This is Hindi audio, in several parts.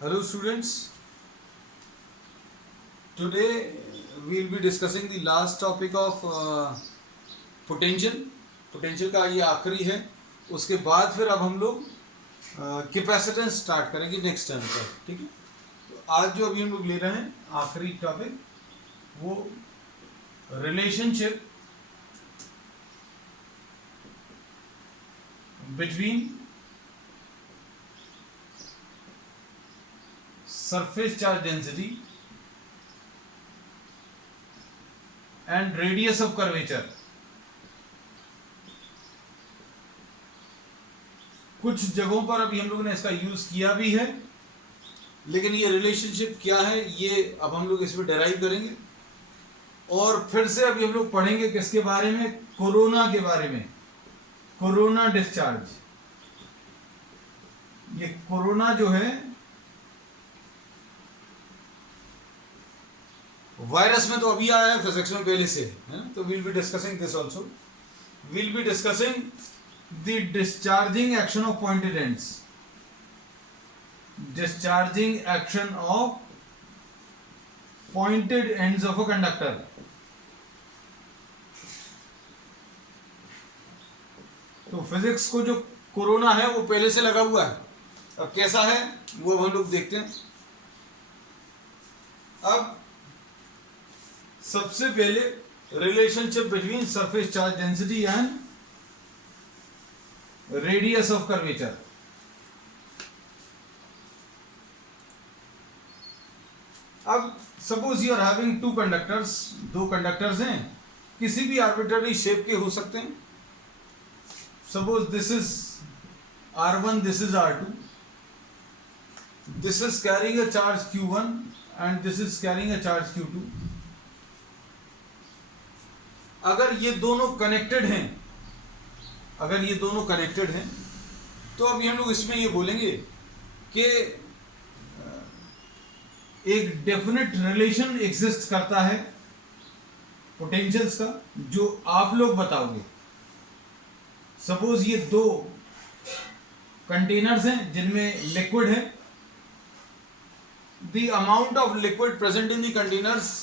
Hello students, today we will be discussing the last topic of potential. Potential का ये आखिरी है. उसके बाद फिर अब हम लोग कैपेसिटेंस स्टार्ट करेंगे नेक्स्ट टर्म पर. ठीक है, तो आज जो अभी हम लोग ले रहे हैं आखिरी टॉपिक वो relationship between surface charge density and radius of curvature. कुछ जगहों पर अभी हम लोगों ने इसका यूज किया भी है, लेकिन ये रिलेशनशिप क्या है ये अब हम लोग इसमें डेराइव करेंगे. और फिर से अभी हम लोग पढ़ेंगे किसके बारे में, कोरोना के बारे में. Corona discharge. ये कोरोना जो है वायरस में तो अभी आया है, फिजिक्स में पहले से है ना. तो will be discussing this also. Will be discussing the discharging action of pointed ends. Discharging action of pointed ends of a conductor. तो फिजिक्स को जो कोरोना है वो पहले से लगा हुआ है. अब कैसा है वो अब हम लोग देखते हैं. अब सबसे पहले relationship between surface charge density and radius of curvature. अब suppose you are having two conductors. दो कंडक्टर्स हैं, किसी भी आर्बिट्ररी शेप के हो सकते हैं. Suppose this is R1, this is R2. This is carrying a charge Q1 and this is carrying a charge Q2. अगर ये दोनों कनेक्टेड हैं, अगर ये दोनों कनेक्टेड हैं तो अभी हम लोग इसमें ये बोलेंगे कि एक डेफिनेट रिलेशन एग्जिस्ट करता है पोटेंशियल्स का, जो आप लोग बताओगे. सपोज ये दो कंटेनर्स हैं जिनमें लिक्विड है. The amount of liquid present in the containers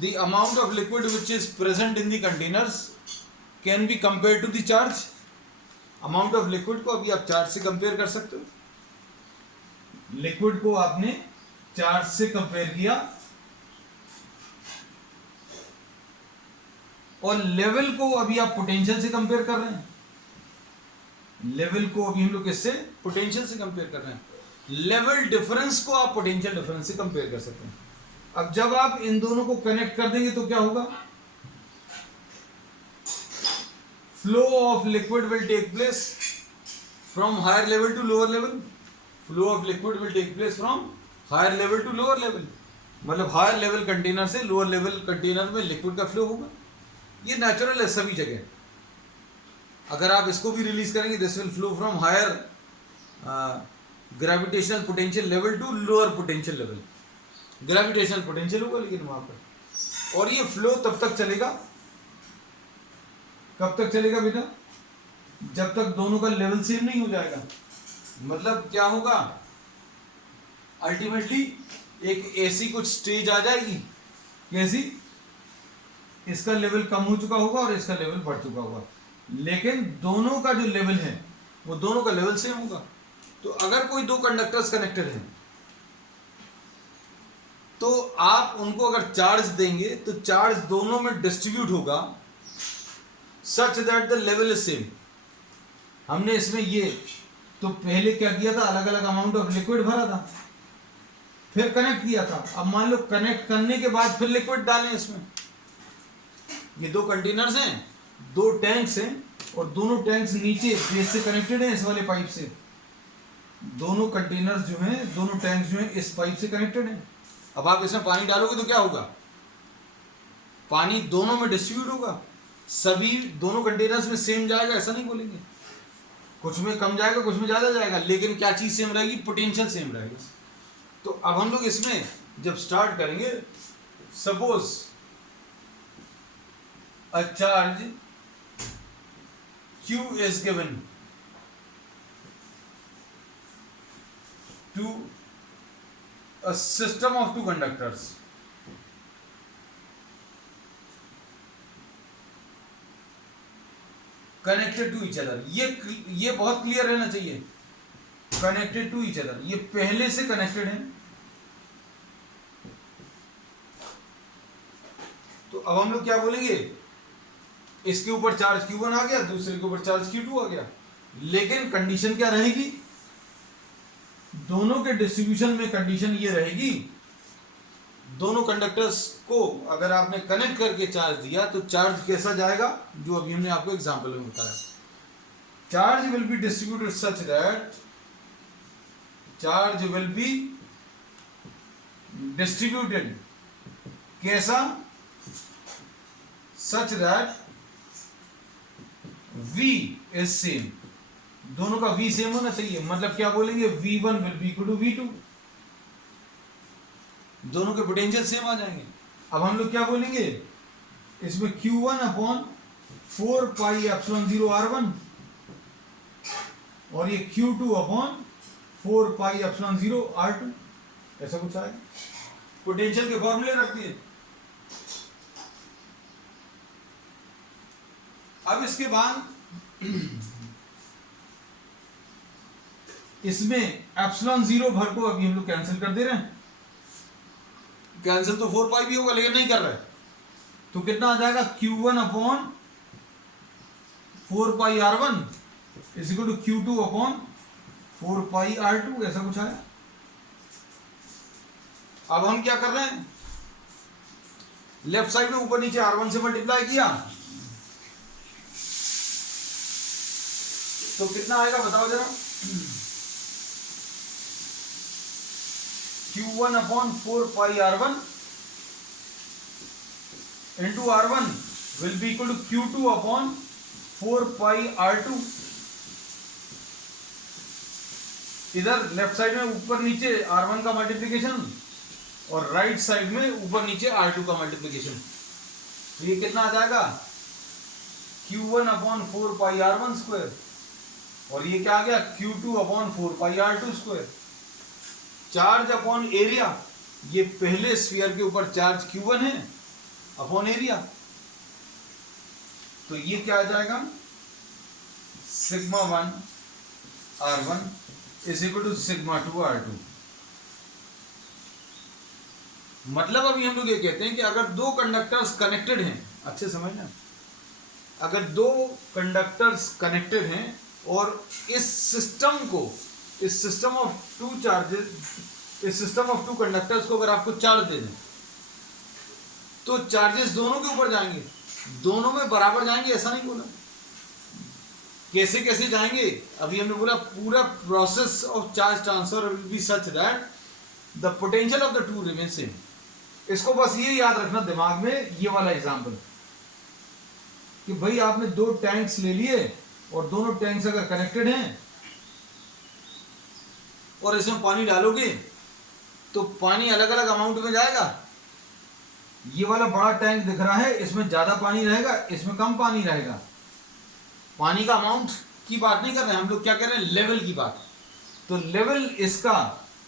the amount of liquid which is present in the containers can be compared to the charge. amount of liquid को अभी आप चार्ज से कंपेयर कर सकते हो. लिक्विड को आपने चार्ज से कंपेयर किया और लेवल को अभी आप पोटेंशियल से कंपेयर कर रहे हैं. लेवल को अभी हम लोग किससे, पोटेंशियल से कंपेयर कर रहे हैं. लेवल डिफरेंस को आप पोटेंशियल डिफरेंस से कंपेयर कर सकते हैं. अब जब आप इन दोनों को कनेक्ट कर देंगे तो क्या होगा, flow of liquid will take place from higher level to lower level. Flow of liquid will take place from higher level to lower level. मतलब हायर लेवल कंटेनर से लोअर लेवल कंटेनर में लिक्विड का फ्लो होगा. ये नेचुरल है सभी जगह. अगर आप इसको भी रिलीज करेंगे, this will flow from higher gravitational potential level to lower potential level. Gravitational potential होगा लेकिन वहां पर, और ये फ्लो तब तक चलेगा, कब तक चलेगा बेटा, जब तक दोनों का लेवल सेम नहीं हो जाएगा. मतलब क्या होगा, अल्टीमेटली एक ऐसी कुछ स्टेज आ जाएगी, कैसी, इसका लेवल कम हो चुका होगा और इसका लेवल बढ़ चुका होगा, लेकिन दोनों का जो लेवल है वो दोनों का लेवल सेम होगा. तो अगर कोई दो कंडक्टर्स कनेक्टेड हैं तो आप उनको अगर चार्ज देंगे तो चार्ज दोनों में डिस्ट्रीब्यूट होगा such that the level is same. हमने इसमें ये तो पहले क्या किया था, अलग अलग अमाउंट ऑफ लिक्विड भरा था, फिर कनेक्ट किया था. अब मान लो कनेक्ट करने के बाद फिर लिक्विड डालें इसमें. ये दो कंटेनर्स हैं, दो टैंक्स हैं, और दोनों टैंक्स नीचे बेस से कनेक्टेड हैं इस वाले पाइप से. दोनों कंटेनर्स जो हैं, दोनों टैंक्स जो हैं इस पाइप से कनेक्टेड हैं. अब आप इसमें पानी डालोगे तो क्या होगा, पानी दोनों में डिस्ट्रीब्यूट होगा. सभी दोनों कंटेनर्स में सेम जाएगा ऐसा नहीं बोलेंगे, कुछ में कम जाएगा कुछ में ज्यादा जाएगा, लेकिन क्या चीज सेम रहेगी, पोटेंशियल सेम रहेगी. तो अब हम लोग इसमें जब स्टार्ट करेंगे, suppose a charge Q is given to a system of two conductors connected to each other, ये बहुत क्लियर रहना चाहिए, connected to each other, ये पहले से कनेक्टेड है। तो अब हम लोग क्या बोलेंगे, इसके ऊपर चार्ज Q1 आ गया, दूसरे के ऊपर चार्ज Q2 आ गया, लेकिन कंडीशन क्या रहेगी, दोनों के डिस्ट्रीब्यूशन में कंडीशन ये रहेगी, दोनों कंडक्टर्स को अगर आपने कनेक्ट करके चार्ज दिया तो चार्ज कैसा जाएगा, जो अभी हमने आपको एग्जांपल में बताया, charge will be distributed such that, charge will be distributed कैसा, such that V is same, दोनों का V सेम होना चाहिए, मतलब क्या बोलेंगे, V1 will be equal to V2, दोनों के पोटेंशियल सेम आ जाएंगे। अब हम लोग क्या बोलेंगे, इसमें Q1 upon 4 pi epsilon 0 R1 और ये Q2 upon 4 pi epsilon 0 R2, ऐसा कुछ आएगा, पोटेंशियल के फॉर्मूले रख दिए। अब इसके बाद इसमें एप्सिलॉन 0 भर को अभी हम लोग कैंसिल कर दे रहे हैं, कैंसिल तो 4 पाई भी होगा लेकिन नहीं कर रहे, तो कितना आ जाएगा, Q1 upon 4 pi R1 is equal to Q2 upon 4 pi R2, ऐसा कुछ आया। अब हम क्या कर रहे हैं, लेफ्ट साइड में ऊपर नीचे R1 से मल्टीप्लाई किया तो कितना आएगा बताओ जरा, Q1 upon 4 pi R1 into R1 will be equal to Q2 upon 4 pi R2, इधर लेफ्ट साइड में ऊपर नीचे R1 का मल्टीप्लिकेशन और राइट साइड में ऊपर नीचे R2 का मल्टीप्लिकेशन, तो ये कितना आ जाएगा, Q1 upon 4 pi R1 square और ये क्या आ गया, Q2 upon 4 pi R2 square. Charge upon area, ये पहले स्फीयर के ऊपर चार्ज Q1 है अपॉन एरिया, तो ये क्या आ जाएगा, sigma 1 R1 is equal to sigma 2 R2। मतलब अभी हम लोग ये कहते हैं कि अगर दो कंडक्टर्स कनेक्टेड हैं, अच्छे समझना, अगर दो कंडक्टर्स कनेक्टेड हैं और इस सिस्टम को, इस सिस्टम ऑफ टू चार्जेस, इस सिस्टम ऑफ टू कंडक्टर्स को अगर आपको चार्ज दे दें तो चार्जेस दोनों के ऊपर जाएंगे, दोनों में बराबर जाएंगे, ऐसा नहीं बोला, कैसे कैसे जाएंगे, अभी हमने बोला पूरा process of charge transfer will be such that the potential of the two remain same. इसको बस ये याद रखना दिमाग में, ये वाला एग्जांपल कि भाई आपने दो टैंक्स ले लिए और दोनों टैंक्स अगर कनेक्टेड हैं और इसमें पानी डालोगे तो पानी अलग अलग अमाउंट में जाएगा, ये वाला बड़ा टैंक दिख रहा है, इसमें ज्यादा पानी रहेगा, इसमें कम पानी रहेगा, पानी का अमाउंट की बात नहीं कर रहे हैं हम लोग, क्या कर रहे हैं, लेवल की बात, तो लेवल इसका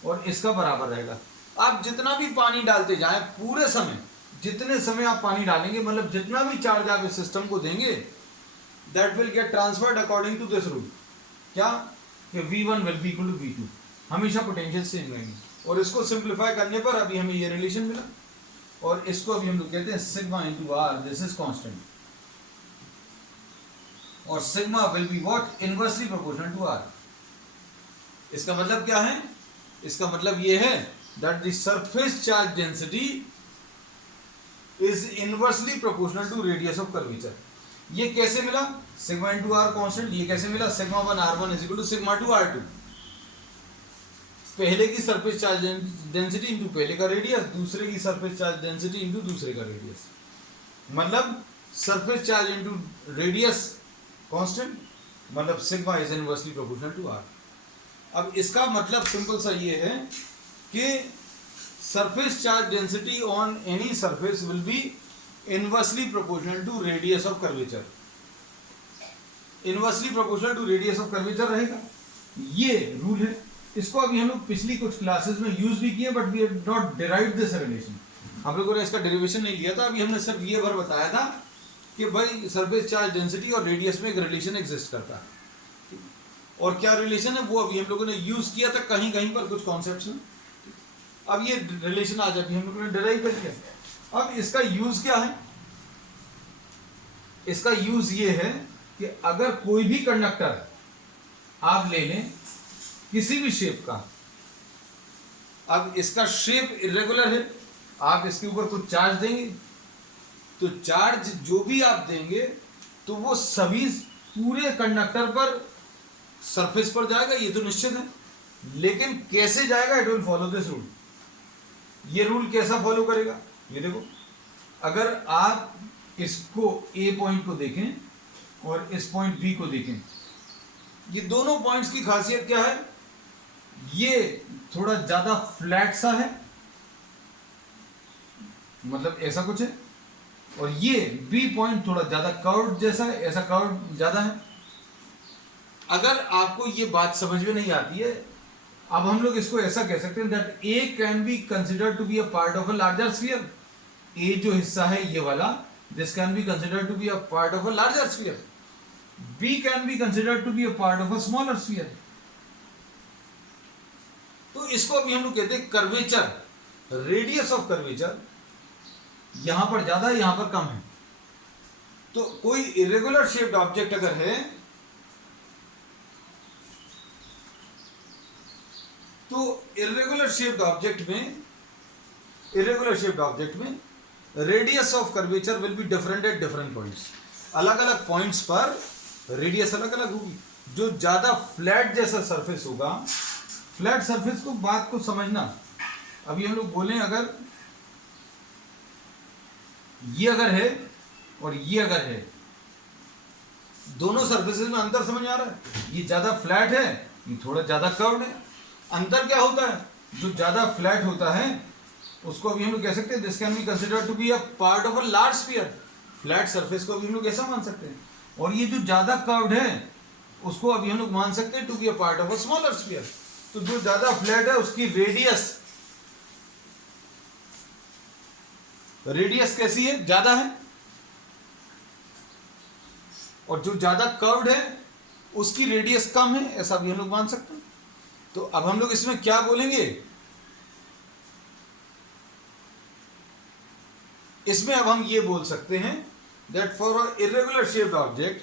और इसका बराबर रहेगा। आप जितना भी पानी डालते जाएं पूरे समय, जितने समय आप पानी डालेंगे, मतलब जितना भी चार्ज आप इस सिस्टम को देंगे, that will get transferred according to this rule, क्या कि V1 will be equal to V2, हमेशा पोटेंशियल सेम रहेगी। और इसको सिंप्लीफाई करने पर अभी हमें ये रिलेशन मिला, और इसको अभी हम लोग कहते हैं sigma into r, this is constant, और sigma will be what, inversely proportional to r. इसका मतलब क्या है, इसका मतलब ये है that the surface charge density is inversely proportional to radius of curvature. ये कैसे मिला, सिग्मा इंटू आर कांस्टेंट, ये कैसे मिला, sigma 1 R1 is equal to sigma 2 R2, पहले की सरफेस चार्ज डेंसिटी इंटू पहले का रेडियस, दूसरे की सरफेस चार्ज डेंसिटी इंटू दूसरे का रेडियस, मतलब surface charge into radius constant, मतलब sigma is inversely proportional to r. अब इसका मतलब सिंपल सा ये है कि surface charge density on any surface will be inversely proportional to radius of curvature, inversely proportional to radius of curvature रहेगा, ये रूल है। इसको अभी हम लोग पिछली कुछ क्लासेस में यूज भी किए, but we have not derived this relation. हम लोगों ने इसका डेरिवेशन नहीं लिया था, अभी हमने सिर्फ ये भर बताया था कि भाई सरफेस चार्ज डेंसिटी और रेडियस में एक रिलेशन एग्जिस्ट करता है। और क्या रिलेशन है वो अभी हम लोगों ने यूज किया था कहीं कहीं पर कुछ कॉन्सेप्ट्स में। अब ये रिलेशन आज अभी हम लोगों ने डिराइव कर लिया। अब इसका यूज क्या है? इसका यूज ये है कि अगर कोई भी कंडक्टर आप ले लें किसी भी शेप का, अब इसका शेप इरेगुलर है, आप इसके ऊपर कुछ चार्ज देंगे तो चार्ज जो भी आप देंगे तो वो सभी पूरे कंडक्टर पर सरफेस पर जाएगा, ये तो निश्चित है। लेकिन कैसे जाएगा? It will follow this rule. ये रूल कैसा फॉलो करेगा? ये देखो, अगर आप इसको ए पॉइंट को देखें और इस पॉइंट बी को देखें, ये दोनों पॉइंट्स की खासियत क्या है? ये थोड़ा ज्यादा फ्लैट सा है, मतलब ऐसा कुछ है, और ये बी पॉइंट थोड़ा ज्यादा कर्व्ड जैसा है, ऐसा कर्व ज्यादा है। अगर आपको ये बात समझ में नहीं आती है, अब हम लोग इसको ऐसा कह सकते हैं that A can be considered to be a part of a larger sphere. A जो हिस्सा है ये वाला, this can be considered to be a part of a larger sphere. B can be considered to be a part of a smaller sphere. तो इसको अभी हम लोग कहते हैं कर्वेचर, रेडियस ऑफ कर्वेचर। यहां पर ज्यादा है, यहां पर कम है। तो कोई इरेगुलर शेप्ड ऑब्जेक्ट अगर है तो इरेगुलर शेप्ड ऑब्जेक्ट में radius of curvature will be different at different points. अलग अलग पॉइंट्स पर रेडियस अलग अलग होगी। जो ज्यादा फ्लैट जैसा सरफेस होगा, फ्लैट सरफेस को बात को समझना, अभी हम लोग बोलें अगर ये अगर है और ये अगर है, दोनों सरफेसेस में अंतर समझ आ रहा है? ये ज्यादा फ्लैट है, ये थोड़ा ज्यादा कर्व्ड है। अंतर क्या होता है? जो ज्यादा फ्लैट होता है उसको अभी हम लोग कह सकते हैं this can be considered to be a part of a large sphere. Flat surface को अभी हम लोग ऐसा मान सकते हैं। और ये जो ज्यादा कर्व्ड है उसको अभी हम लोग मान सकते हैं to be a part of a smaller sphere. तो जो ज्यादा फ्लैट है उसकी रेडियस कैसी है? ज्यादा है। और जो ज्यादा कर्व्ड है उसकी रेडियस कम है, ऐसा भी हम लोग मान सकते हैं। तो अब हम लोग इसमें क्या बोलेंगे? इसमें अब हम ये बोल सकते हैं that for a irregular shaped object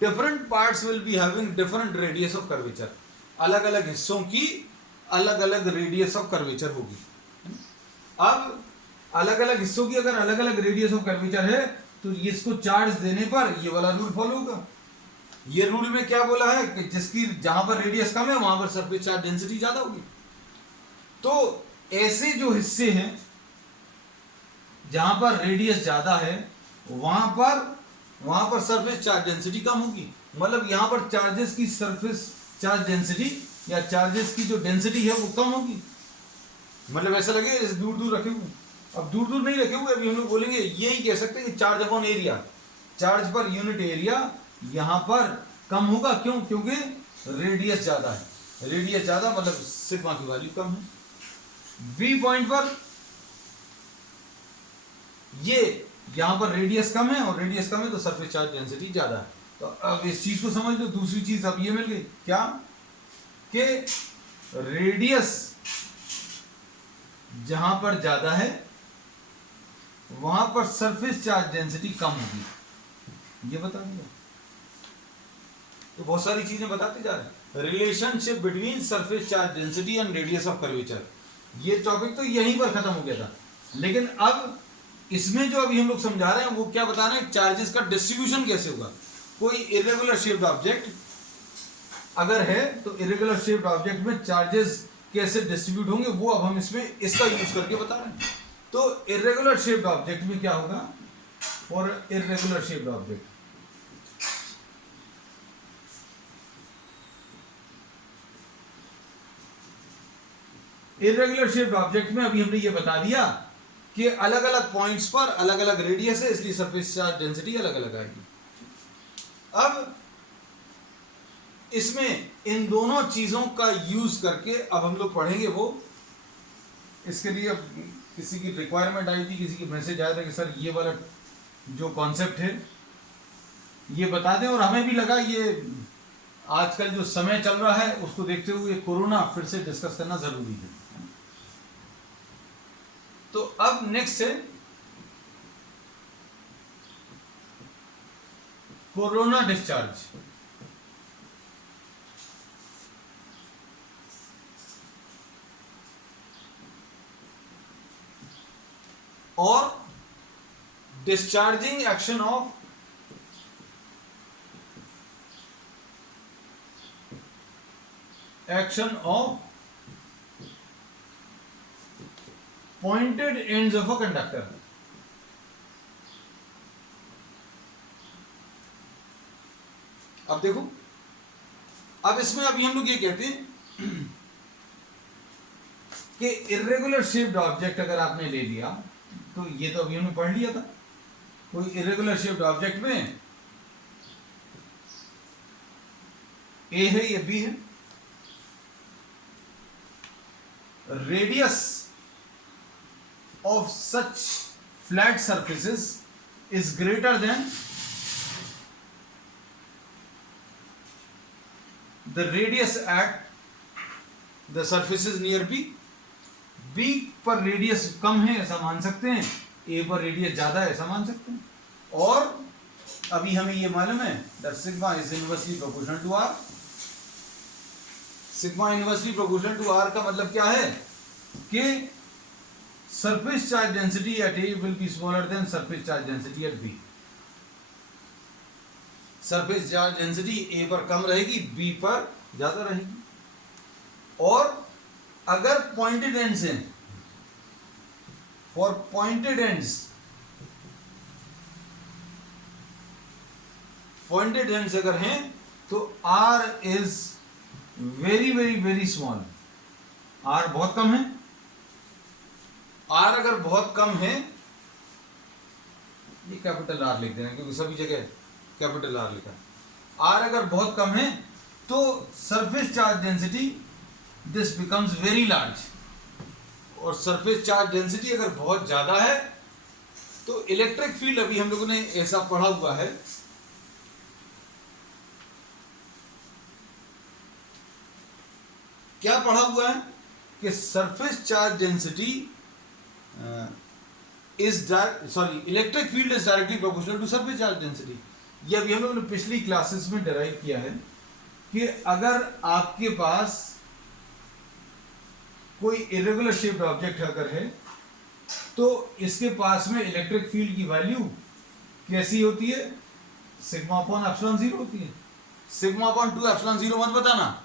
different parts will be having different radius of curvature. अलग अलग हिस्सों की अलग अलग रेडियस ऑफ कर्वेचर होगी। अब अलग अलग हिस्सों की अगर अलग अलग रेडियस ऑफ कर्वेचर है तो इसको चार्ज देने पर ये वाला रूल फॉलो होगा। ये रूल में क्या बोला है कि जिसकी जहां पर रेडियस कम है वहां पर सरफेस चार्ज डेंसिटी ज्यादा होगी। तो ऐसे जो हिस्से हैं जहां पर रेडियस ज्यादा है वहां पर सरफेस चार्ज डेंसिटी कम होगी। मतलब यहां पर चार्जेस की सरफेस चार्ज डेंसिटी या चार्जेस की जो डेंसिटी है वो कम होगी। मतलब ऐसा लगे दूर दूर रखे हुए, अब दूर दूर नहीं रखे हुए, अभी हम लोग बोलेंगे यही कह सकते हैं कि charge upon area, charge per unit area यहां पर कम होगा। क्यों? क्योंकि रेडियस ज्यादा है। रेडियस ज्यादा मतलब सिग्मा की वैल्यू कम है। बी पॉइंट पर ये यहां पर रेडियस कम है और रेडियस कम है तो सरफेस चार्ज डेंसिटी ज्यादा है। तो अब इस चीज को समझ लो। दूसरी चीज अब ये मिल गई क्या कि रेडियस जहां पर ज्यादा है वहां पर सरफेस चार्ज डेंसिटी कम होगी, ये बता दिया। तो बहुत सारी चीजें बताते जा रहे हैं। Relationship between surface charge density and radius of curvature, ये टॉपिक तो यहीं पर खत्म हो गया था। लेकिन अब इसमें जो अभी हम लोग समझा रहे हैं वो क्या बता रहे हैं? चार्जेस का डिस्ट्रीब्यूशन कैसे होगा। कोई इरेगुलर शेप्ड ऑब्जेक्ट अगर है तो इरेगुलर शेप्ड ऑब्जेक्ट में चार्जेस कैसे डिस्ट्रीब्यूट होंगे वो अब हम इसमें इसका यूज करके बता रहे हैं। तो इरेगुलर शेप्ड ऑब्जेक्ट में क्या होगा? For irregular shaped object, irregular shaped object में अभी हमने ये बता दिया कि अलग अलग पॉइंट्स पर अलग अलग रेडियस है, इसलिए सरफेस चार्ज डेंसिटी अलग अलग आएगी। अब इसमें इन दोनों चीजों का यूज करके अब हम लोग पढ़ेंगे वो। इसके लिए अब किसी की रिक्वायरमेंट आई थी, किसी की मैसेज आया था कि सर ये वाला जो कॉन्सेप्ट है ये बता दें, और हमें भी लगा ये आजकल जो समय चल रहा है उसको देखते हुए कोरोना फिर से डिस्कस करना जरूरी है। तो अब नेक्स्ट है कोरोना डिस्चार्ज। और discharging action of pointed ends of a conductor। अब देखो, अब इसमें अभी हम लोग ये कहते हैं कि इरेगुलर शेप्ड ऑब्जेक्ट अगर आपने ले लिया, तो ये तो अभी हमने पढ़ लिया था, कोई इरेगुलर शेप्ड ऑब्जेक्ट में ए है, ये बी है, radius of such flat surfaces is greater than the radius at the surfaces near B। B पर रेडियस कम है ऐसा मान सकते हैं, A पर रेडियस ज्यादा है ऐसा मान सकते हैं। और अभी हमें ये मालूम है that sigma is inversely proportional to R। Sigma inversely proportional to R का मतलब क्या है कि surface charge density at A will be smaller than surface charge density at B। surface charge density A पर कम रहेगी, B पर ज्यादा रहेगी। और अगर pointed ends हैं, for pointed ends अगर हैं तो R is very very very small। R बहुत कम है। R अगर बहुत कम है, ये कैपिटल R लिख देना क्योंकि सभी जगह कैपिटल R लिखा है। R अगर बहुत कम है तो surface charge density this becomes very large. और सरफेस चार्ज डेंसिटी अगर बहुत ज्यादा है तो इलेक्ट्रिक फील्ड, अभी हम लोगों ने ऐसा पढ़ा हुआ है, क्या पढ़ा हुआ है कि surface charge density electric field is directly proportional to surface charge density. ये अभी हम लोगों ने पिछली क्लासेस में डिराइव किया है कि अगर आपके पास कोई इरेगुलर शेप्ड ऑब्जेक्ट अगर है तो इसके पास में इलेक्ट्रिक फील्ड की वैल्यू कैसी होती है, सिग्मा अपॉन एप्सिलॉन 0 होती है। सिग्मा अपॉन 2 एप्सिलॉन 0 मत बताना,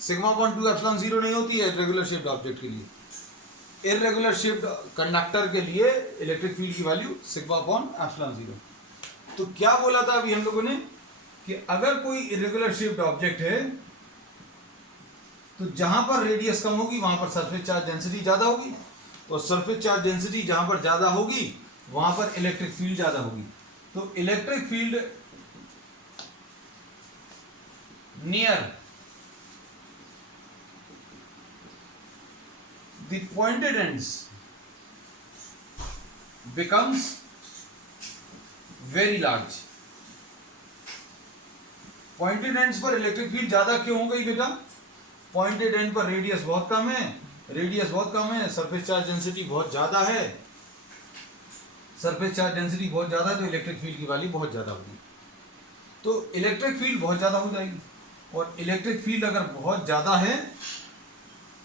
सिग्मा अपॉन 2 एप्सिलॉन 0 नहीं होती है इरेगुलर शेप्ड ऑब्जेक्ट के लिए। इरेगुलर शेप्ड कंडक्टर के लिए इलेक्ट्रिक फील्ड की वैल्यू सिग्मा अपॉन एप्सिलॉन 0। तो क्या बोला था अभी हम लोगों ने कि अगर कोई इरेगुलर शेप्ड ऑब्जेक्ट है तो जहां पर रेडियस कम होगी वहां पर सरफेस चार्ज डेंसिटी ज्यादा होगी, और सरफेस चार्ज डेंसिटी जहां पर ज्यादा होगी वहां पर इलेक्ट्रिक फील्ड ज्यादा होगी। तो electric field near the pointed ends becomes very large। Pointed ends पर इलेक्ट्रिक फील्ड ज्यादा क्यों हो गई बेटा? पॉइंटेड एंड पर रेडियस बहुत कम है, सरफेस चार्ज डेंसिटी बहुत ज्यादा है। सरफेस चार्ज डेंसिटी बहुत ज्यादा है तो इलेक्ट्रिक फील्ड की वैल्यू बहुत ज्यादा होगी। तो इलेक्ट्रिक फील्ड बहुत ज्यादा हो जाएगी, और इलेक्ट्रिक फील्ड अगर बहुत ज्यादा है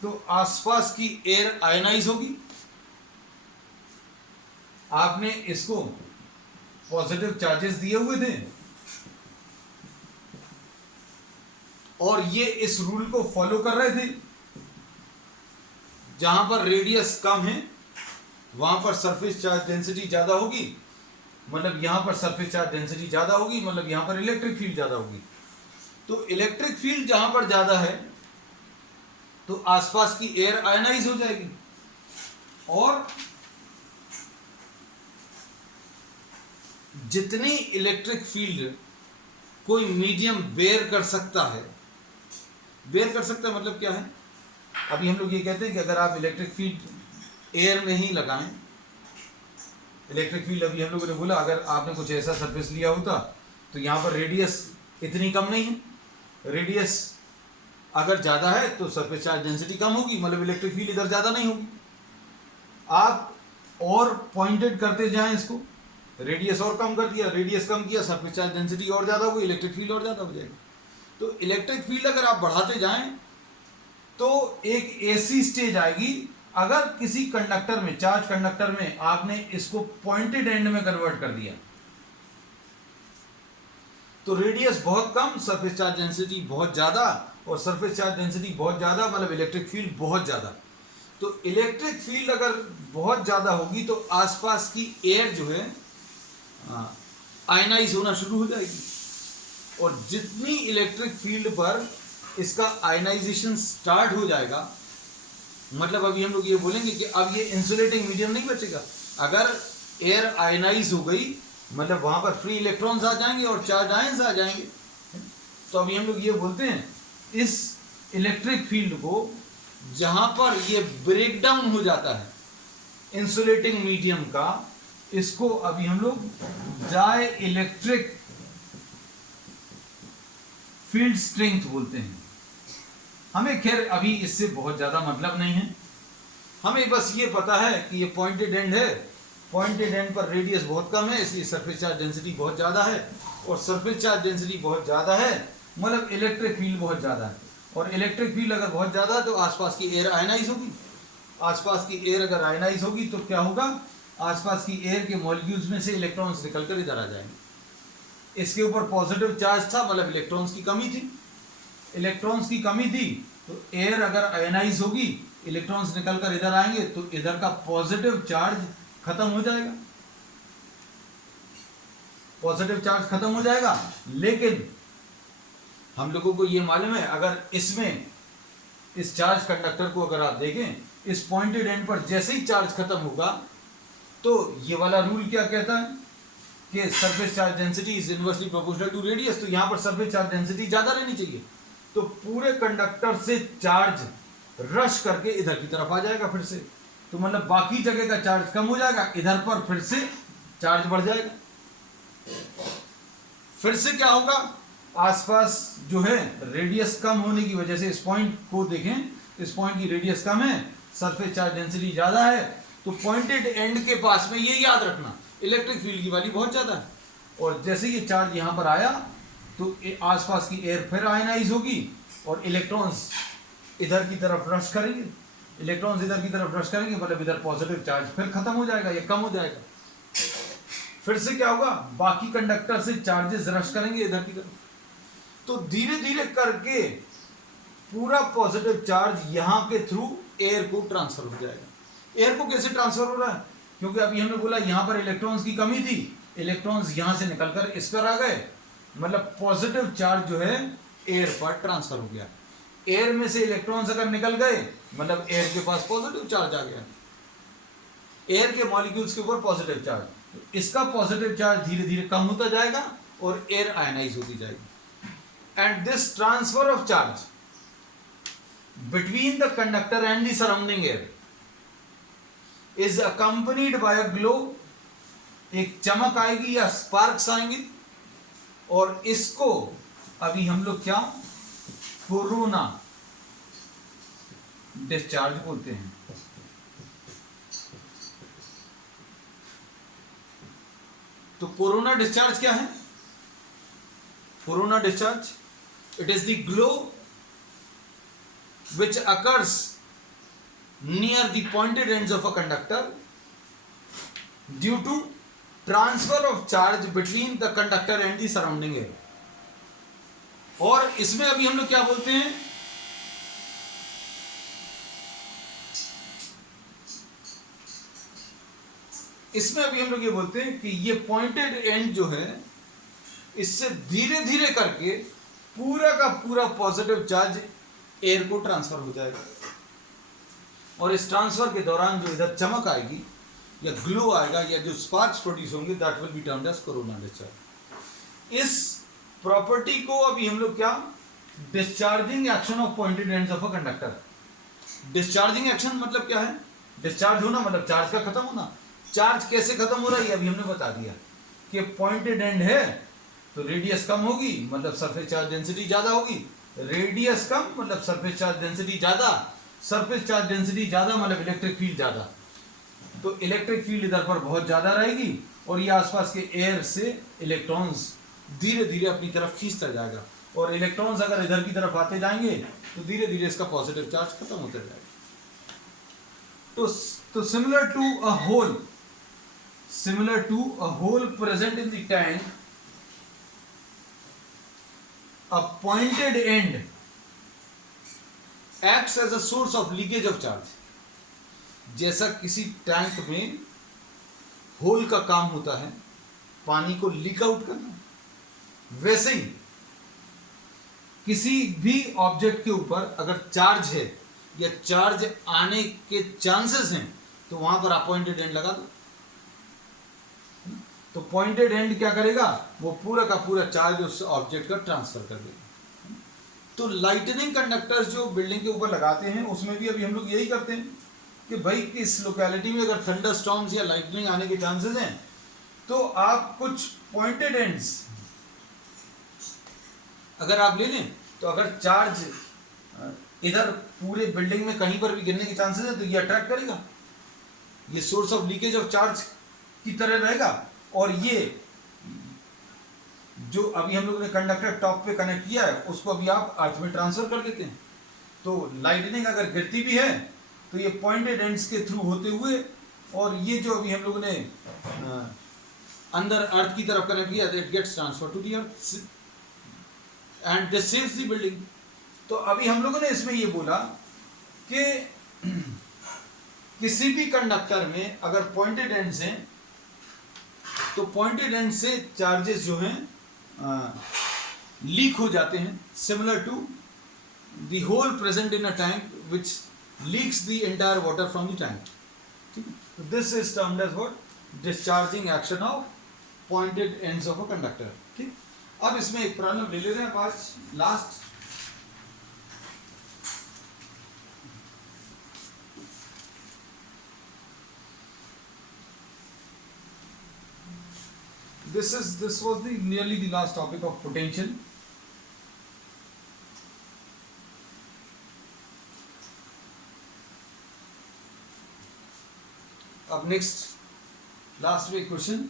तो आसपास की एयर आयनाइज होगी। आपने इसको पॉजिटिव चार्जेस दिए हुए थे और ये इस रूल को फॉलो कर रहे थे, जहां पर रेडियस कम है वहां पर सरफेस चार्ज डेंसिटी ज्यादा होगी, मतलब यहां पर सरफेस चार्ज डेंसिटी ज्यादा होगी, मतलब यहां पर इलेक्ट्रिक फील्ड ज्यादा होगी। तो इलेक्ट्रिक फील्ड जहां पर ज्यादा है तो आसपास की एयर आयनाइज हो जाएगी, और जितनी इलेक्ट्रिक फील्ड कोई मीडियम बेयर कर सकता है। बेयर कर सकता है मतलब क्या है? अभी हम लोग ये कहते हैं कि अगर आप इलेक्ट्रिक फील्ड एयर में ही लगाएं, इलेक्ट्रिक फील्ड अभी हम लोगों ने बोला अगर आपने कुछ ऐसा सरफेस लिया होता तो यहाँ पर रेडियस इतनी कम नहीं है, रेडियस अगर ज़्यादा है तो सरफेस चार्ज डेंसिटी कम होगी, मतलब इलेक्ट्रिक फील्ड इधर ज़्यादा नहीं होगी। आप और पॉइंटेड करते जाएं इसको, रेडियस और कम कर दिया, रेडियस कम किया, सरफेस चार्ज डेंसिटी और ज़्यादा होगी, इलेक्ट्रिक फील्ड और ज़्यादा हो जाएगी। तो इलेक्ट्रिक फील्ड अगर आप बढ़ाते जाएं तो एक ऐसी स्टेज आएगी, अगर किसी कंडक्टर में, चार्ज कंडक्टर में आपने इसको पॉइंटेड एंड में कन्वर्ट कर दिया तो रेडियस बहुत कम, सरफेस चार्ज डेंसिटी बहुत ज़्यादा, और सरफेस चार्ज डेंसिटी बहुत ज़्यादा मतलब इलेक्ट्रिक फील्ड बहुत ज़्यादा। तो इलेक्ट्रिक फील्ड अगर बहुत ज़्यादा होगी तो आसपास की एयर जो है आयनाइज होना शुरू हो जाएगी, और जितनी इलेक्ट्रिक फील्ड पर इसका आयनाइजेशन स्टार्ट हो जाएगा, मतलब अभी हम लोग ये बोलेंगे कि अब ये इंसुलेटिंग मीडियम नहीं बचेगा। अगर एयर आयनाइज हो गई मतलब वहां पर फ्री इलेक्ट्रॉन्स आ जाएंगे और चार्ज आयंस आ जाएंगे। तो अभी हम लोग ये बोलते हैं इस इलेक्ट्रिक फील्ड को जहां पर ये ब्रेक डाउन हो जाता है इंसुलेटिंग मीडियम का, इसको अभी हम लोग डाई इलेक्ट्रिक फील्ड स्ट्रेंथ बोलते हैं। हमें खैर अभी इससे बहुत ज़्यादा मतलब नहीं है, हमें बस ये पता है कि ये पॉइंटेड एंड है, पॉइंटेड एंड पर रेडियस बहुत कम है, इसलिए सरफेस चार्ज डेंसिटी बहुत ज़्यादा है, और सरफेस चार्ज डेंसिटी बहुत ज़्यादा है मतलब इलेक्ट्रिक फील्ड बहुत ज़्यादा है, और इलेक्ट्रिक फील्ड अगर बहुत ज़्यादा है तो आसपास की एयर आयनाइज होगी। आसपास की एयर अगर आयनाइज होगी तो क्या होगा, आसपास की एयर के मॉलिक्यूल्स में से इलेक्ट्रॉन्स निकलकर इधर आ जाएंगे। इसके ऊपर पॉजिटिव चार्ज था मतलब इलेक्ट्रॉन्स की कमी थी, इलेक्ट्रॉन्स की कमी थी तो एयर अगर आयनाइज होगी, इलेक्ट्रॉन्स निकलकर इधर आएंगे तो इधर का पॉजिटिव चार्ज खत्म हो जाएगा, पॉजिटिव चार्ज खत्म हो जाएगा। लेकिन हम लोगों को ये मालूम है अगर इसमें इस चार्ज कंडक्टर को अगर आप देखें, इस पॉइंटेड एंड पर जैसे ही चार्ज खत्म होगा तो ये वाला रूल क्या कहता है कि surface charge density is inversely proportional to radius. तो यहां पर सरफेस चार्ज डेंसिटी ज्यादा रहनी चाहिए, तो पूरे कंडक्टर से चार्ज रश करके इधर की तरफ आ जाएगा फिर से, तो मतलब बाकी जगह का चार्ज कम हो जाएगा, इधर पर फिर से चार्ज बढ़ जाएगा। फिर से क्या होगा, आसपास जो है रेडियस कम होने की वजह से, इस पॉइंट को देखें, इस पॉइंट की रेडियस कम है, सरफेस चार्ज डेंसिटी ज्यादा है, तो पॉइंटेड एंड के पास में ये याद रखना इलेक्ट्रिक फील्ड की वैल्यू बहुत ज्यादा है, और जैसे ये चार्ज यहां पर आया तो आसपास की एयर फिर आयनाइज होगी और इलेक्ट्रॉन्स इधर की तरफ रश करेंगे, इलेक्ट्रॉन्स इधर की तरफ रश करेंगे मतलब इधर पॉजिटिव चार्ज फिर खत्म हो जाएगा या कम हो जाएगा। फिर से क्या होगा, बाकी कंडक्टर से चार्जेस रश करेंगे इधर की तरफ, तो धीरे धीरे करके पूरा पॉजिटिव चार्ज यहां के थ्रू एयर को ट्रांसफर हो जाएगा। एयर को कैसे ट्रांसफर हो रहा है, क्योंकि अभी हमने बोला यहां पर इलेक्ट्रॉन्स की कमी थी, इलेक्ट्रॉन्स यहां से निकलकर इस पर आ गए, मतलब पॉजिटिव चार्ज जो है एयर पर ट्रांसफर हो गया। एयर में से इलेक्ट्रॉन्स अगर निकल गए मतलब एयर के पास पॉजिटिव चार्ज आ गया, एयर के मॉलिक्यूल्स के ऊपर पॉजिटिव चार्ज, तो इसका पॉजिटिव चार्ज धीरे धीरे कम होता जाएगा और एयर आयनाइज होती जाएगी। And this transfer of charge between the conductor and the surrounding air is accompanied by a glow, एक चमक आएगी या स्पार्क्स आएंगी, और इसको अभी हम लोग क्या कोरोना डिस्चार्ज बोलते हैं। तो कोरोना डिस्चार्ज क्या है, corona discharge it is the glow which occurs near the pointed ends of a conductor due to transfer of charge between the conductor and the surrounding air। और इसमें अभी हम लोग क्या बोलते हैं, इसमें अभी हम लोग ये बोलते हैं कि ये पॉइंटेड एंड जो है इससे धीरे धीरे करके पूरा का पूरा पॉजिटिव चार्ज एयर को ट्रांसफर हो जाएगा, और इस ट्रांसफर के दौरान जो इधर चमक आएगी या ग्लो आएगा या जो स्पार्क्स प्रोड्यूस होंगे that will be termed as corona discharge. इस प्रॉपर्टी को अभी हम लोग क्या, discharging action of pointed ends of a conductor. Discharging action मतलब क्या है, डिस्चार्ज होना मतलब चार्ज का खत्म होना। चार्ज कैसे खत्म हो रहा है अभी हमने बता दिया कि पॉइंटेड एंड है तो रेडियस कम होगी, मतलब सरफेस चार्ज डेंसिटी ज्यादा होगी। रेडियस कम मतलब सरफेस चार्ज डेंसिटी ज्यादा, सरफेस चार्ज डेंसिटी ज्यादा मतलब इलेक्ट्रिक फील्ड ज्यादा। तो इलेक्ट्रिक फील्ड इधर पर बहुत ज्यादा रहेगी और ये आसपास के एयर से इलेक्ट्रॉन्स धीरे धीरे अपनी तरफ खींचता जाएगा, और इलेक्ट्रॉन्स अगर इधर की तरफ आते जाएंगे तो धीरे धीरे इसका पॉजिटिव चार्ज खत्म होता जाएगा। तो similar to a hole present in the tank, a pointed end acts as a source of leakage of charge। जैसा किसी टैंक में होल का काम होता है पानी को लीक आउट करना, वैसे ही किसी भी ऑब्जेक्ट के ऊपर अगर चार्ज है या चार्ज आने के चांसेस हैं तो वहां पर आप पॉइंटेड एंड लगा दो। तो पॉइंटेड एंड क्या करेगा, वो पूरा का पूरा चार्ज उस ऑब्जेक्ट का ट्रांसफर कर देगा। तो लाइटनिंग कंडक्टर्स जो बिल्डिंग के ऊपर लगाते हैं उसमें भी अभी हम लोग यही करते हैं कि भाई किस लोकेलिटी में अगर थंडर स्टॉर्म्स या लाइटनिंग आने के चांसेस हैं तो आप कुछ पॉइंटेड एंड्स अगर आप ले लें तो अगर चार्ज इधर पूरे बिल्डिंग में कहीं पर भी गिरने के चांसेस है तो ये अट्रैक्ट करेगा, ये source of leakage of charge की तरह रहेगा। और ये जो अभी हम लोगों ने कंडक्टर टॉप पे कनेक्ट किया है उसको अभी आप अर्थ में ट्रांसफर कर देते हैं। तो लाइटनिंग अगर गिरती भी है तो ये पॉइंटेड एंड्स के थ्रू होते हुए, और ये जो अभी हम लोगों ने अंदर अर्थ की तरफ कनेक्ट किया it gets transfer to the earth and this saves the building. तो अभी हम लोगों ने इसमें ये बोला कि किसी भी कंडक्टर में अगर पॉइंटेड एंड्स हैं तो पॉइंटेड एंड से चार्जेस जो हैं लीक हो जाते हैं, similar to the hole present in a tank which leaks the entire water from the tank. ठीक है, this is termed as what, discharging action of pointed ends of a conductor. ठीक, अब इसमें एक प्रॉब्लम ले ले रहे हैं आज last. This was nearly the last topic of potential. Up next, last week question.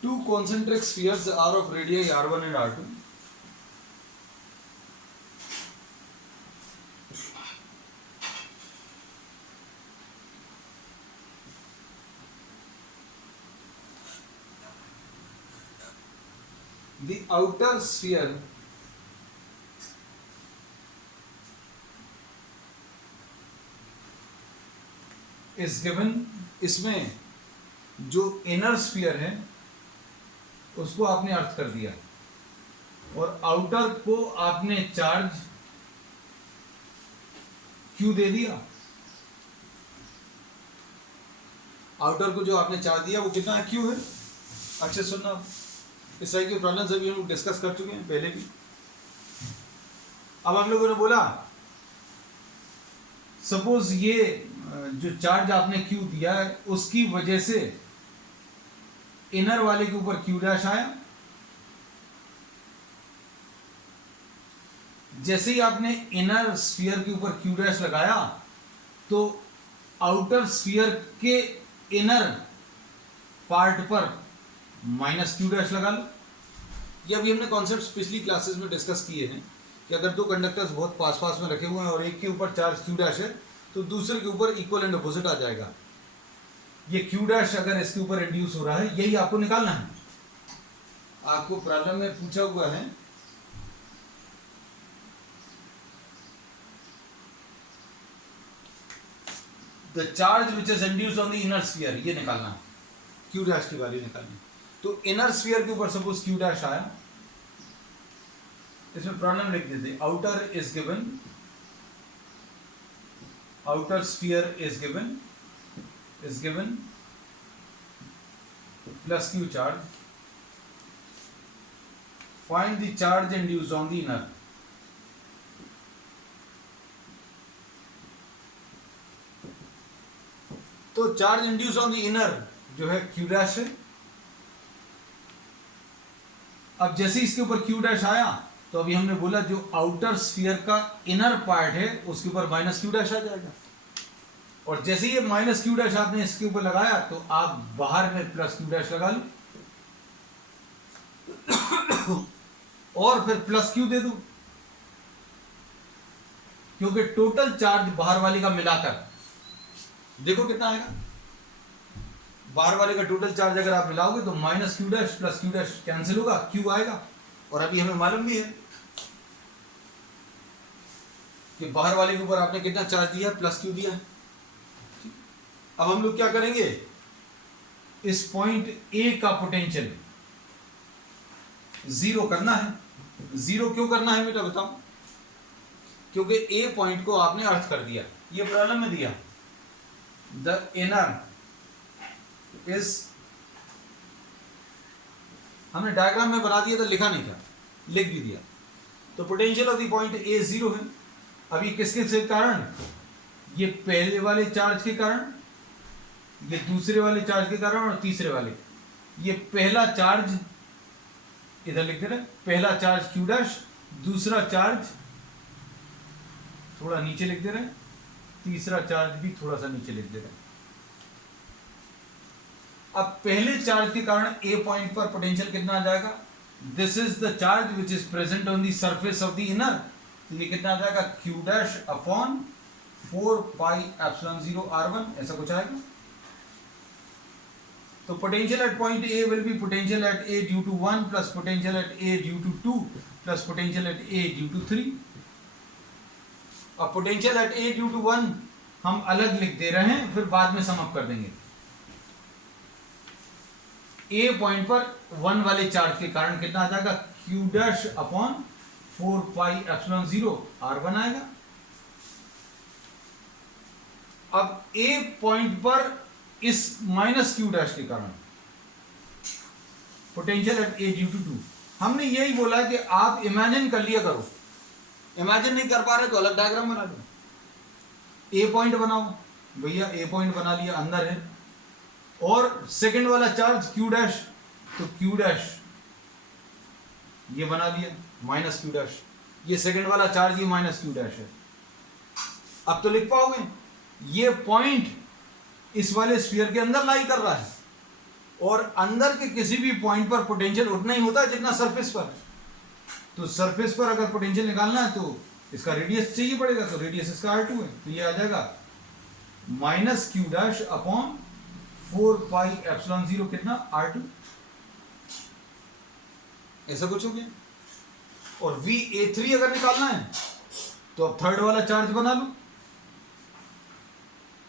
Two concentric spheres are of radii r1 and r2. The outer sphere is given, इसमें जो इनर स्फीयर है उसको आपने अर्थ कर दिया और आउटर को आपने चार्ज क्यू दे दिया। आउटर को जो आपने चार्ज दिया वो कितना है, क्यू है। अच्छे सुनना, इस तरह की प्रॉब्लम्स अभी हम लोग डिस्कस कर चुके हैं पहले भी। अब हम लोगों ने बोला सपोज ये जो चार्ज आपने क्यू दिया है उसकी वजह से इनर वाले के ऊपर क्यू डैश आया। जैसे ही आपने इनर स्फीयर के ऊपर क्यू डैश लगाया तो आउटर स्फीयर के इनर पार्ट पर माइनस क्यू डैश लगा लो। ये अभी हमने कॉन्सेप्ट्स पिछली क्लासेस में डिस्कस किए हैं कि अगर दो कंडक्टर्स बहुत पास पास में रखे हुए हैं और एक के ऊपर चार्ज क्यू डैश है तो दूसरे के ऊपर इक्वल एंड अपोजिट आ जाएगा। ये क्यू डैश अगर इसके ऊपर इंड्यूस हो रहा है यही आपको निकालना है। आपको प्रॉब्लम में पूछा हुआ है the charge which is induced on the inner sphere, ये निकालना है, क्यू डैश की वैल्यू निकालनी। तो इनर स्फीयर के ऊपर सपोज क्यू डैश आया, इसमें प्रॉब्लम लिख देते, outer is given, outer sphere is given plus Q charge find the charge induce on the inner. तो charge induce on the inner जो है Q डैश है। अब जैसे इसके ऊपर Q डैश आया तो अभी हमने बोला जो आउटर स्फीयर का इनर पार्ट है उसके ऊपर माइनस Q डैश आ जाएगा, और जैसे ये माइनस Q डैश आपने इसके ऊपर लगाया तो आप बाहर में प्लस Q डैश लगा लो और फिर प्लस Q दे दो, क्योंकि टोटल चार्ज बाहर वाले का मिलाकर देखो कितना आएगा। बाहर वाले का टोटल चार्ज अगर आप मिलाओगे तो minus Q dash plus Q dash cancel होगा, Q आएगा। और अभी हमें मालूम भी है कि बाहर वाले के ऊपर आपने कितना चार्ज दिया, प्लस Q दिया। अब हम लोग क्या करेंगे, इस पॉइंट ए का पोटेंशियल जीरो करना है। जीरो क्यों करना है बेटा बताओ? क्योंकि ए पॉइंट को आपने अर्थ कर दिया, ये प्रॉब्लम में दिया द इनर इज, हमने डायग्राम में बना दिया था, लिखा नहीं था, लिख भी दिया। तो potential of the point A zero है। अभी किसके से कारण, ये पहले वाले चार्ज के कारण, ये दूसरे वाले चार्ज के कारण और तीसरे वाले। ये पहला चार्ज इधर लिख दे रहे, पहला चार्ज Q डैश, दूसरा चार्ज थोड़ा नीचे लिख दे रहे, तीसरा चार्ज भी थोड़ा सा नीचे लिख दे रहे। अब पहले चार्ज के कारण ए पॉइंट पर पोटेंशियल कितना आ जाएगा, this is the charge which is present on the surface of the inner, तो ये कितना आ जाएगा Q dash upon 4 pi epsilon 0 R1, ऐसा कुछ आएगा। तो potential at point A will be potential at A due to 1 plus potential at A due to 2 plus potential at A due to 3। अब potential at A due to 1 हम अलग लिख दे रहे हैं, फिर बाद में सम अप कर देंगे। ए पॉइंट पर 1 वाले चार्ज के कारण कितना आ जाएगा, Q dash upon 4 pi epsilon 0 R1 आएगा। अब ए पॉइंट पर इस माइनस Q डैश के कारण potential at A due to 2, हमने यही बोला कि आप इमेजिन कर लिया करो, इमेजिन नहीं कर पा रहे तो अलग डायग्राम बना लो। ए पॉइंट बनाओ भैया, ए पॉइंट बना लिया, अंदर है, और सेकंड वाला चार्ज Q डैश, तो Q डैश ये बना लिया माइनस Q डैश, ये सेकंड वाला चार्ज ये माइनस Q डैश है। अब तो लिख पाओगे, ये पॉइंट इस वाले स्फीयर के अंदर लाई कर रहा है, और अंदर के किसी भी पॉइंट पर पोटेंशियल उतना ही होता है जितना सरफेस पर। तो सरफेस पर अगर पोटेंशियल निकालना है तो इसका रेडियस चाहिए पड़ेगा, तो रेडियस इसका R2 है, तो ये आ जाएगा minus Q dash upon 4 pi epsilon 0 कितना R2, ऐसा कुछ हो गया। और VA3 अगर निकालना है तो अब थर्ड वाला चार्ज बना लो,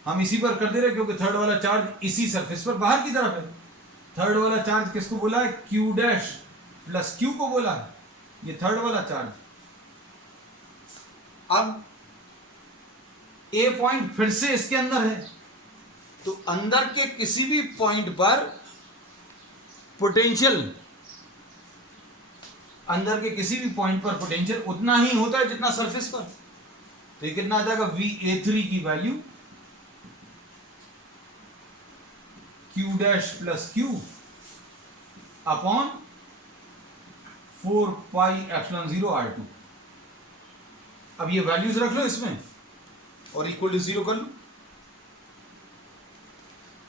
हम इसी पर कर दे रहे क्योंकि थर्ड वाला चार्ज इसी सरफेस पर बाहर की तरफ है। थर्ड वाला चार्ज किसको बोला है, Q डैश प्लस Q को बोला है, ये थर्ड वाला चार्ज। अब ए पॉइंट फिर से इसके अंदर है, तो अंदर के किसी भी पॉइंट पर पोटेंशियल, अंदर के किसी भी पॉइंट पर पोटेंशियल उतना ही होता है जितना सरफेस पर। तो ये कितना आ जाएगा, VA3 की value Q dash plus Q upon 4 pi epsilon 0 R2। अब ये वैल्यूज रख लो इसमें और इक्वल टू 0 कर लो,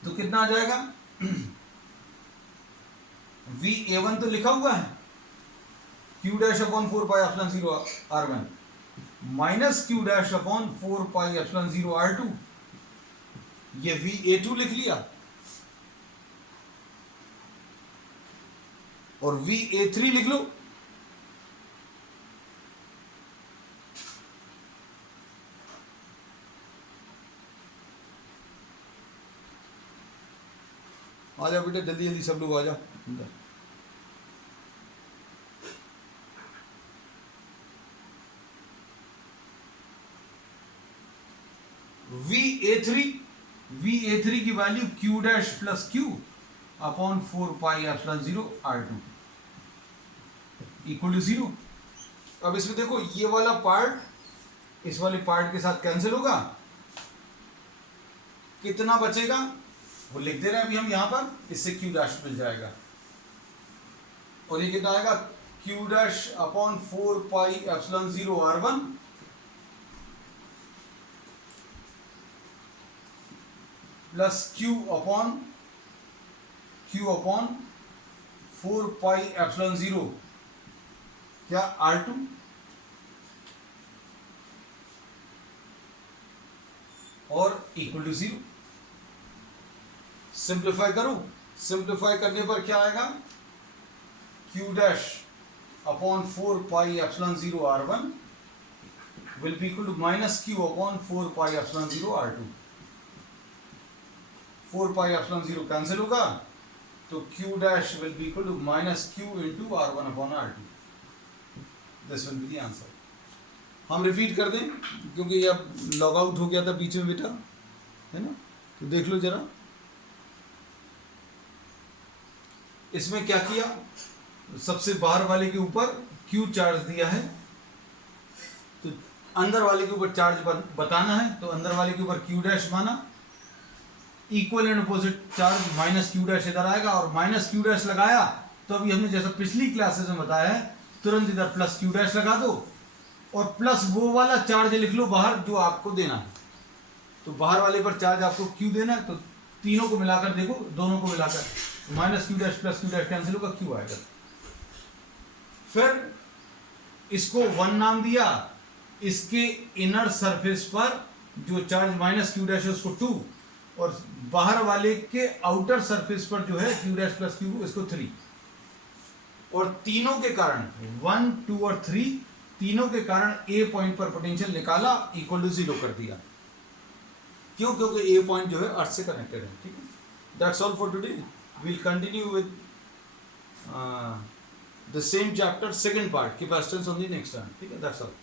तो कितना आ जाएगा, VA1 तो लिखा हुआ है Q dash upon 4 pi epsilon 0 R1 minus Q dash upon 4 pi epsilon 0 R2, ये VA2 लिख लिया, और VA3 लिख लो। आ जाओ बेटे, जल्दी जल्दी सब लोग आ जाओ अंदर। VA3 की value Q dash plus Q upon 4 pi epsilon 0 R2। Equal to 0। अब इसमें देखो ये वाला पार्ट इस वाले पार्ट के साथ कैंसिल होगा, कितना बचेगा वो लिख दे रहे हैं अभी हम यहां पर, इससे क्यू डैश मिल जाएगा। और ये कितना आएगा, Q dash upon 4 pi epsilon 0 r1 plus Q upon 4 pi epsilon 0 क्या r2 और इक्वल टू 0। सिंप्लीफाई करूं, सिंप्लीफाई करने पर क्या आएगा, q dash upon 4 pi epsilon 0 r1 will be equal to minus q upon 4 pi epsilon 0 r2। 4 pi epsilon 0 cancel होगा तो q dash will be equal to minus q into r1 upon r2। This will be the answer. हम रिपीट कर दें क्योंकि ये अब लॉग आउट हो गया था बीच में बेटा, है ना, तो देख लो जरा। इसमें क्या किया, सबसे बाहर वाले के ऊपर Q चार्ज दिया है तो अंदर वाले के ऊपर चार्ज बताना है, तो अंदर वाले के ऊपर Q डैश माना, equal and opposite charge minus Q dash इधर आएगा और माइनस Q डैश लगाया तो अभी हमने जैसा पिछली क्लासेस में बताया है तुरंत इधर प्लस Q डैश लगा दो और प्लस वो वाला चार्ज लिख लो बाहर जो आपको देना है। तो बाहर वाले पर चार्ज आपको Q देना है, तो तीनों को मिलाकर देखो, दोनों को मिलाकर minus Q dash plus Q dash cancel होगा, Q आएगा। फिर इसको 1 नाम दिया, इसके इनर सरफेस पर जो चार्ज माइनस Q डैश है उसको 2 और बाहर वाले के आउटर सरफेस पर जो है Q डैश प्लस Q इसको 3। और तीनों के कारण 1, 2 और 3 तीनों के कारण ए पॉइंट पर पोटेंशियल निकाला, इक्वल टू 0 कर दिया। क्यों, क्योंकि ए पॉइंट जो है अर्थ से कनेक्टेड है। ठीक है, that's all for today. We'll continue with the same chapter second part, capacitance on the next time. ठीक है, दैट्स ऑल।